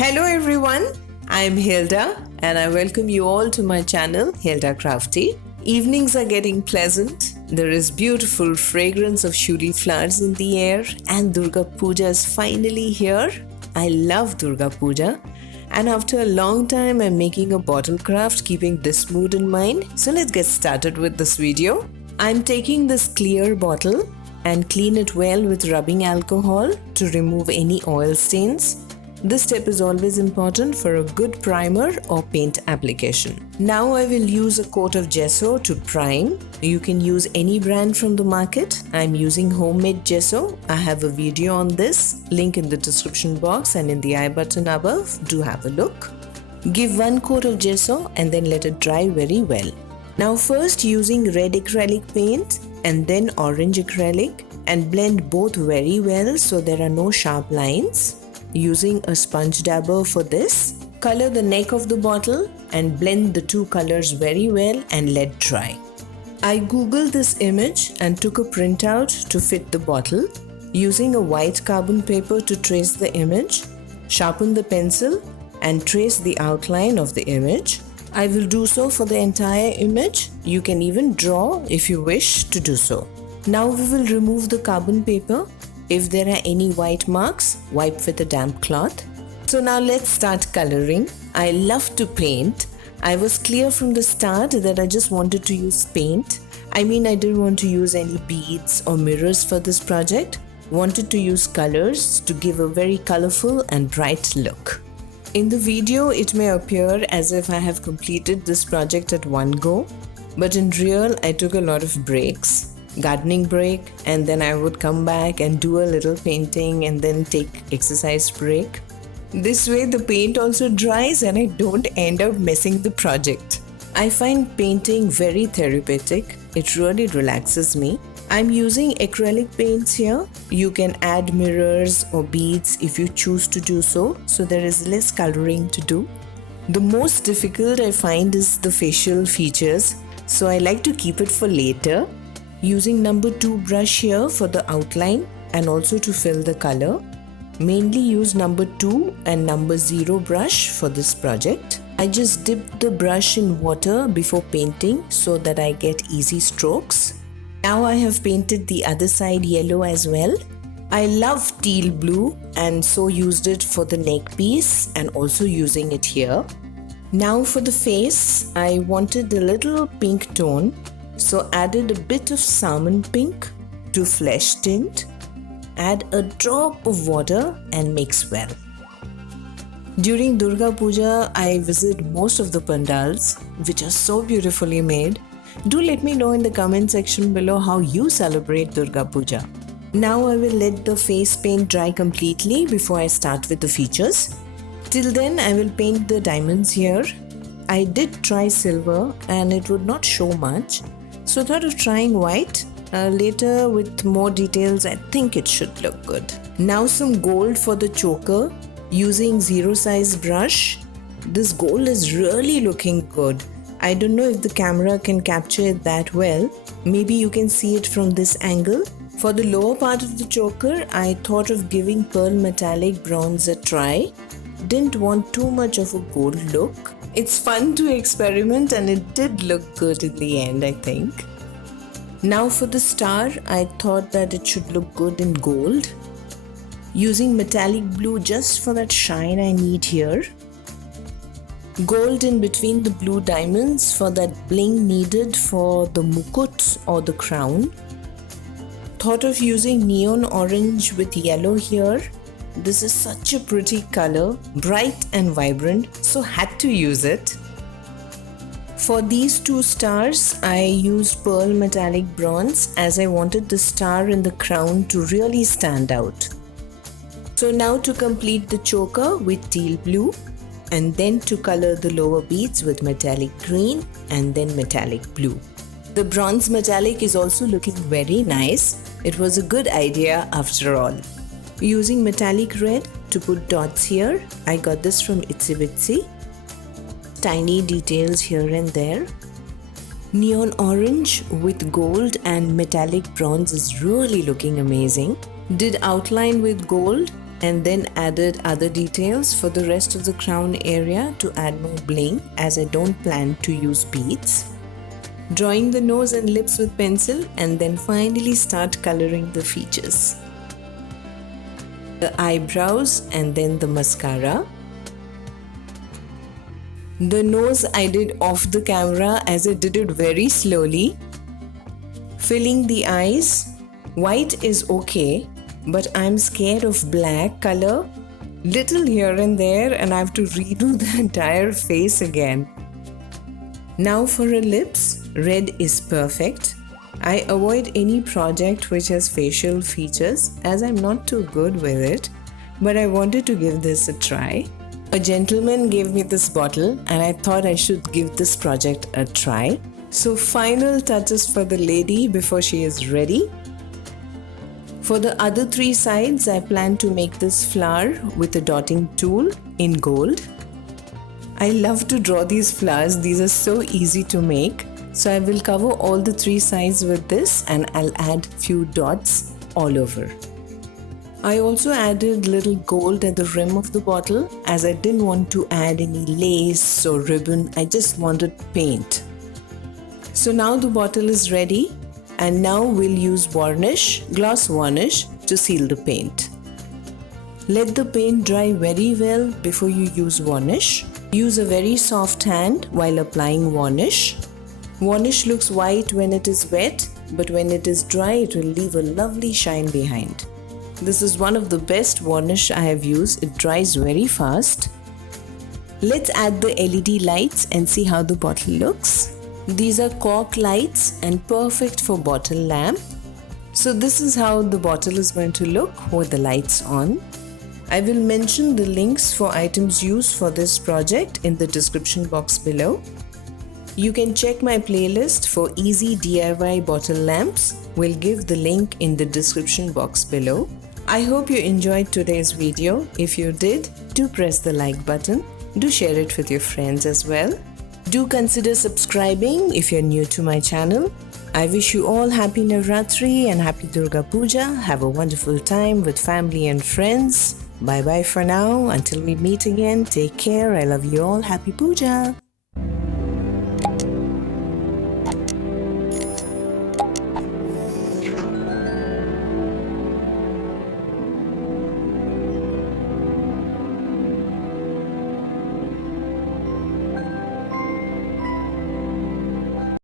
Hello everyone, I'm Hilda and I welcome you all to my channel HILDACRAFTY. Evenings are getting pleasant. There is beautiful fragrance of shuli flowers in the air and Durga Puja is finally here. I love Durga Puja and after a long time I'm making a bottle craft keeping this mood in mind. So let's get started with this video. I'm taking this clear bottle and clean it well with rubbing alcohol to remove any oil stains. This step is always important for a good primer or paint application. Now I will use a coat of gesso to prime. You can use any brand from the market. I'm using homemade gesso. I have a video on this, link in the description box and in the I button above. Do have a look. Give one coat of gesso and then let it dry very well. Now first using red acrylic paint and then orange acrylic and blend both very well so there are no sharp lines. Using a sponge dabber for this, color the neck of the bottle and blend the two colors very well and let dry. I googled this image and took a printout to fit the bottle. Using a white carbon paper to trace the image, sharpen the pencil and trace the outline of the image. I will do so for the entire image. You can even draw if you wish to do so. Now we will remove the carbon paper. If there are any white marks, wipe with a damp cloth. So now let's start coloring. I love to paint. I was clear from the start that I just wanted to use paint. I didn't want to use any beads or mirrors for this project. Wanted to use colors to give a very colorful and bright look. In the video, it may appear as if I have completed this project at one go, but in real, I took a lot of breaks. Gardening break, and then I would come back and do a little painting and then take exercise break. This way the paint also dries and I don't end up messing the project. I find painting very therapeutic. It really relaxes me. I'm using acrylic paints here. You can add mirrors or beads if you choose to do so there is less coloring to do. The most difficult I find is the facial features, so I like to keep it for later. Using number 2 brush here for the outline and also to fill the color. Mainly use number 2 and number 0 brush for this project. I just dip the brush in water before painting so that I get easy strokes. Now I have painted the other side yellow as well. I love teal blue and so used it for the neck piece and also using it here. Now for the face, I wanted a little pink tone. So added a bit of salmon pink to flesh tint. Add a drop of water and mix well. During Durga Puja, I visit most of the pandals, which are so beautifully made. Do let me know in the comment section below how you celebrate Durga Puja. Now I will let the face paint dry completely before I start with the features. Till then, I will paint the diamonds here. I did try silver and it would not show much. So I thought of trying white. Later with more details, I think it should look good. Now some gold for the choker using 0 size brush. This gold is really looking good. I don't know if the camera can capture it that well. Maybe you can see it from this angle. For the lower part of the choker, I thought of giving pearl metallic bronze a try. Didn't want too much of a gold look. It's fun to experiment and it did look good in the end, I think. Now for the star, I thought that it should look good in gold. Using metallic blue just for that shine I need here. Gold in between the blue diamonds for that bling needed for the mukut or the crown. Thought of using neon orange with yellow here. This is such a pretty color, bright and vibrant, so had to use it. For these two stars, I used pearl metallic bronze as I wanted the star in the crown to really stand out. So now to complete the choker with teal blue and then to color the lower beads with metallic green and then metallic blue. The bronze metallic is also looking very nice. It was a good idea after all. Using metallic red to put dots here. I got this from Itsy Bitsy. Tiny details here and there. Neon orange with gold and metallic bronze is really looking amazing. Did outline with gold and then added other details for the rest of the crown area to add more bling, as I don't plan to use beads. Drawing the nose and lips with pencil, and then finally start coloring the features. The eyebrows and then the mascara. The nose I did off the camera as I did it very slowly. Filling the eyes. White is okay, but I'm scared of black color. Little here and there, and I have to redo the entire face again. Now for her lips. Red is perfect. I avoid any project which has facial features as I'm not too good with it, but I wanted to give this a try. A gentleman gave me this bottle and I thought I should give this project a try. So final touches for the lady before she is ready. For the other three sides, I plan to make this flower with a dotting tool in gold. I love to draw these flowers. These are so easy to make. So I will cover all the three sides with this and I'll add few dots all over. I also added little gold at the rim of the bottle as I didn't want to add any lace or ribbon. I just wanted paint. So now the bottle is ready, and now we'll use varnish, gloss varnish, to seal the paint. Let the paint dry very well before you use varnish. Use a very soft hand while applying varnish. Varnish looks white when it is wet, but when it is dry, it will leave a lovely shine behind. This is one of the best varnish I have used. It dries very fast. Let's add the LED lights and see how the bottle looks. These are Cork lights and perfect for bottle lamp. So this is how the bottle is going to look with the lights on. I will mention the links for items used for this project in the description box below. You can check my playlist for easy DIY bottle lamps. We'll give the link in the description box below. I hope you enjoyed today's video. If you did, do press the like button. Do share it with your friends as well. Do consider subscribing if you're new to my channel. I wish you all happy Navratri and happy Durga Puja. Have a wonderful time with family and friends. Bye bye for now. Until we meet again, take care. I love you all. Happy Puja.